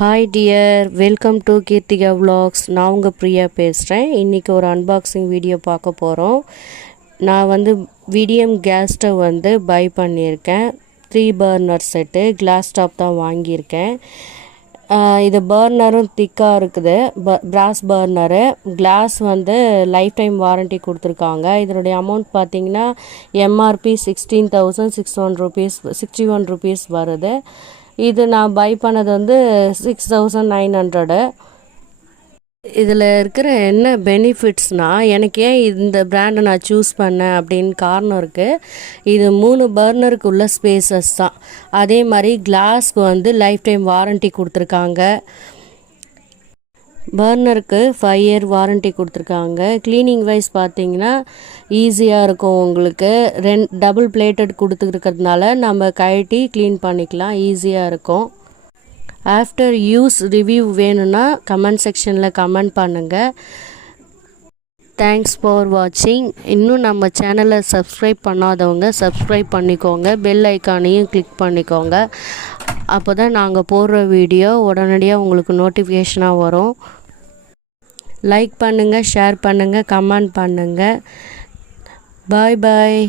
Hi dear, welcome to Keerthika vlogs. நான் உங்கள் பிரியா பேசுகிறேன். இன்றைக்கி ஒரு அன்பாக்சிங் வீடியோ பார்க்க போகிறோம். நான் விடியம் கேஸ் ஸ்டவ் பை பண்ணியிருக்கேன். 3 பர்னர் செட்டு கிளாஸ் டாப் தான் வாங்கியிருக்கேன். இது பர்னரும் திக்காக இருக்குது. Brass burner. Glass lifetime warranty கொடுத்துருக்காங்க. இதனுடைய அமௌண்ட் பார்த்திங்கன்னா எம்ஆர்பி 16,601 rupees 61 rupees வருது. இது நான் பை பண்ணது 6,900. இதில் இருக்கிற என்ன பெனிஃபிட்ஸ்னால், எனக்கு ஏன் இந்த பிராண்டை நான் சூஸ் பண்ணேன் அப்படின்னு காரணம் இருக்குது. இது 3 பர்னருக்கு உள்ள ஸ்பேசஸ் தான். அதே மாதிரி கிளாஸ்க்கு லைஃப் டைம் வாரண்ட்டி கொடுத்துருக்காங்க. பர்னருக்கு 5 year வாரண்ட்டி கொடுத்துருக்காங்க. க்ளீனிங் வைஸ் பார்த்தீங்கன்னா ஈஸியாக இருக்கும். உங்களுக்கு டபுள் பிளேட்டட் கொடுத்துருக்கிறதுனால நம்ம கழட்டி க்ளீன் பண்ணிக்கலாம், ஈஸியாக இருக்கும். ஆஃப்டர் யூஸ் ரிவ்யூ வேணும்னா கமெண்ட் செக்ஷனில் கமெண்ட் பண்ணுங்கள். தேங்க்ஸ் ஃபார் வாட்சிங். இன்னும் நம்ம சேனலை சப்ஸ்கிரைப் பண்ணாதவங்க சப்ஸ்கிரைப் பண்ணிக்கோங்க. பெல் ஐக்கானையும் கிளிக் பண்ணிக்கோங்க. அப்போ தான் நாங்கள் போடுற வீடியோ உடனடியாக உங்களுக்கு நோட்டிஃபிகேஷனாக வரும். லைக் பண்ணுங்கள், ஷேர் பண்ணுங்கள், கமெண்ட் பண்ணுங்கள். பாய் பாய்.